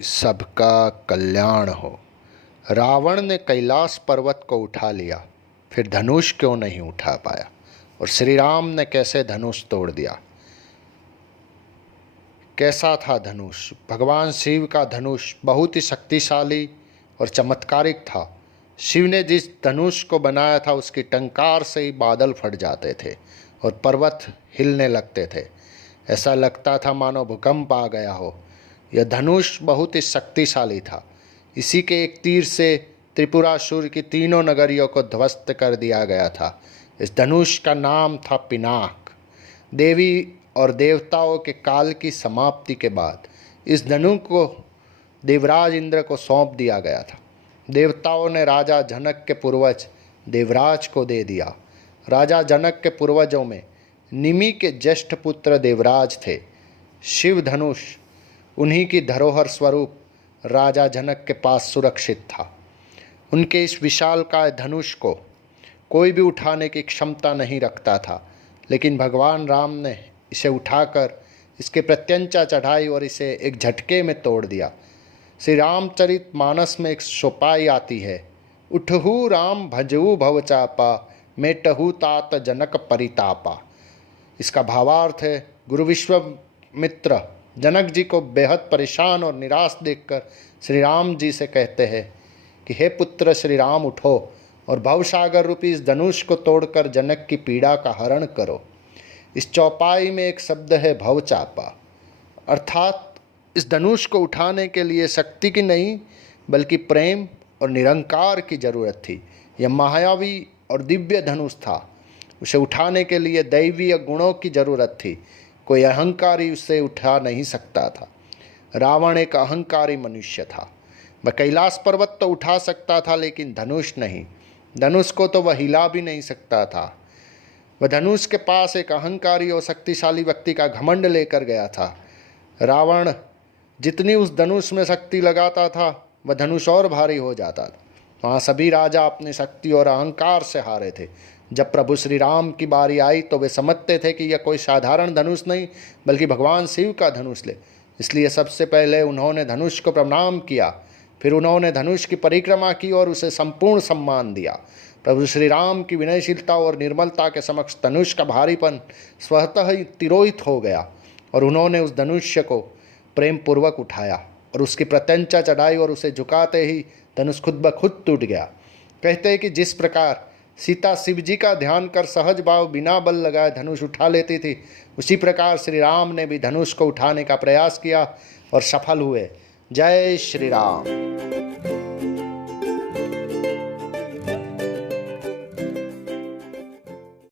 सबका कल्याण हो। रावण ने कैलाश पर्वत को उठा लिया, फिर धनुष क्यों नहीं उठा पाया? और श्री राम ने कैसे धनुष तोड़ दिया? कैसा था धनुष? भगवान शिव का धनुष बहुत ही शक्तिशाली और चमत्कारिक था। शिव ने जिस धनुष को बनाया था उसकी टंकार से ही बादल फट जाते थे और पर्वत हिलने लगते थे। ऐसा लगता था मानो भूकंप आ गया हो। यह धनुष बहुत ही शक्तिशाली था। इसी के एक तीर से त्रिपुरासुर की तीनों नगरियों को ध्वस्त कर दिया गया था। इस धनुष का नाम था पिनाक। देवी और देवताओं के काल की समाप्ति के बाद इस धनुष को देवराज इंद्र को सौंप दिया गया था। देवताओं ने राजा जनक के पूर्वज देवराज को दे दिया। राजा जनक के पूर्वजों में निमि के ज्येष्ठ पुत्र देवराज थे। शिव धनुष उन्हीं की धरोहर स्वरूप राजा जनक के पास सुरक्षित था। उनके इस विशालकाय धनुष को कोई भी उठाने की क्षमता नहीं रखता था, लेकिन भगवान राम ने इसे उठाकर इसके प्रत्यंचा चढ़ाई और इसे एक झटके में तोड़ दिया। श्री रामचरित मानस में एक चौपाई आती है, उठहु राम भजहु भवचापा, मेटहु तात जनक परितापा। इसका भावार्थ है, गुरु विश्वामित्र जनक जी को बेहद परेशान और निराश देखकर श्री राम जी से कहते हैं कि हे पुत्र श्री राम, उठो और भवसागर रूपी इस धनुष को तोड़कर जनक की पीड़ा का हरण करो। इस चौपाई में एक शब्द है भवचापा, अर्थात इस धनुष को उठाने के लिए शक्ति की नहीं बल्कि प्रेम और निरंकार की जरूरत थी। यह मायावी और दिव्य धनुष था। उसे उठाने के लिए दैवीय गुणों की जरूरत थी। कोई अहंकारी उसे उठा नहीं सकता था। रावण एक अहंकारी मनुष्य था। वह कैलाश पर्वत तो उठा सकता था, लेकिन धनुष नहीं। धनुष को तो वह हिला भी नहीं सकता था। वह धनुष के पास एक अहंकारी और शक्तिशाली व्यक्ति का घमंड लेकर गया था। रावण जितनी उस धनुष में शक्ति लगाता था, वह धनुष और भारी हो जाता था। वहाँ सभी राजा अपनी शक्ति और अहंकार से हारे थे। जब प्रभु श्री राम की बारी आई तो वे समझते थे कि यह कोई साधारण धनुष नहीं बल्कि भगवान शिव का धनुष ले। इसलिए सबसे पहले उन्होंने धनुष को प्रणाम किया, फिर उन्होंने धनुष की परिक्रमा की और उसे संपूर्ण सम्मान दिया। प्रभु श्री राम की विनयशीलता और निर्मलता के समक्ष धनुष का भारीपन स्वतः ही तिरोहित हो गया और उन्होंने उस धनुष्य को प्रेम पूर्वक उठाया और उसकी प्रत्यंचा चढ़ाई और उसे झुकाते ही धनुष खुद ब खुद टूट गया। कहते हैं कि जिस प्रकार सीता शिव जी का ध्यान कर सहज भाव बिना बल लगाए धनुष उठा लेती थी, उसी प्रकार श्री राम ने भी धनुष को उठाने का प्रयास किया और सफल हुए। जय श्री राम।